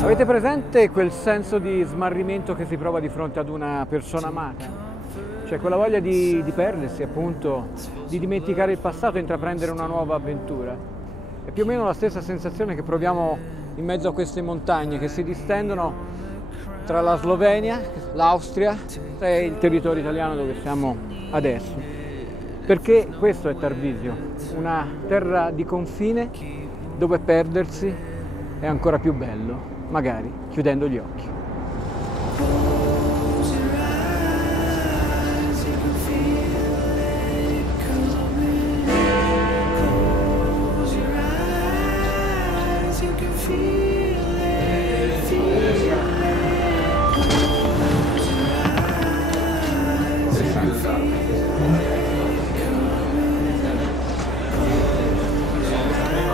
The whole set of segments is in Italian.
Avete presente quel senso di smarrimento che si prova di fronte ad una persona amata? Cioè quella voglia di perdersi, appunto, di dimenticare il passato e intraprendere una nuova avventura. È più o meno la stessa sensazione che proviamo in mezzo a queste montagne che si distendono tra la Slovenia, l'Austria e il territorio italiano dove siamo adesso. Perché questo è Tarvisio, una terra di confine dove perdersi è ancora più bello, magari chiudendo gli occhi.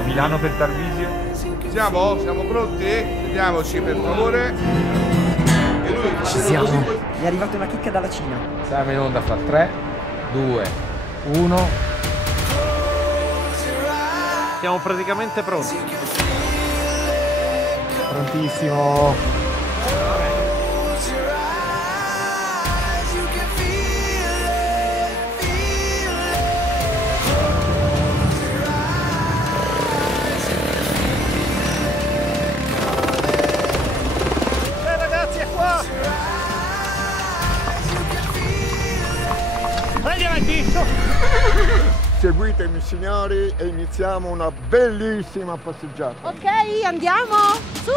Milano per Tarvisio. Siamo? Siamo pronti? Vediamoci per favore. Ci siamo. Mi è arrivata una chicca dalla Cina. Siamo in onda fra 3, 2, 1. Siamo praticamente pronti. Prontissimo. Ragazzi, è qua! Andiamo avanti! Seguitemi signori e iniziamo una bellissima passeggiata. Ok, andiamo! Su!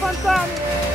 Fantastico!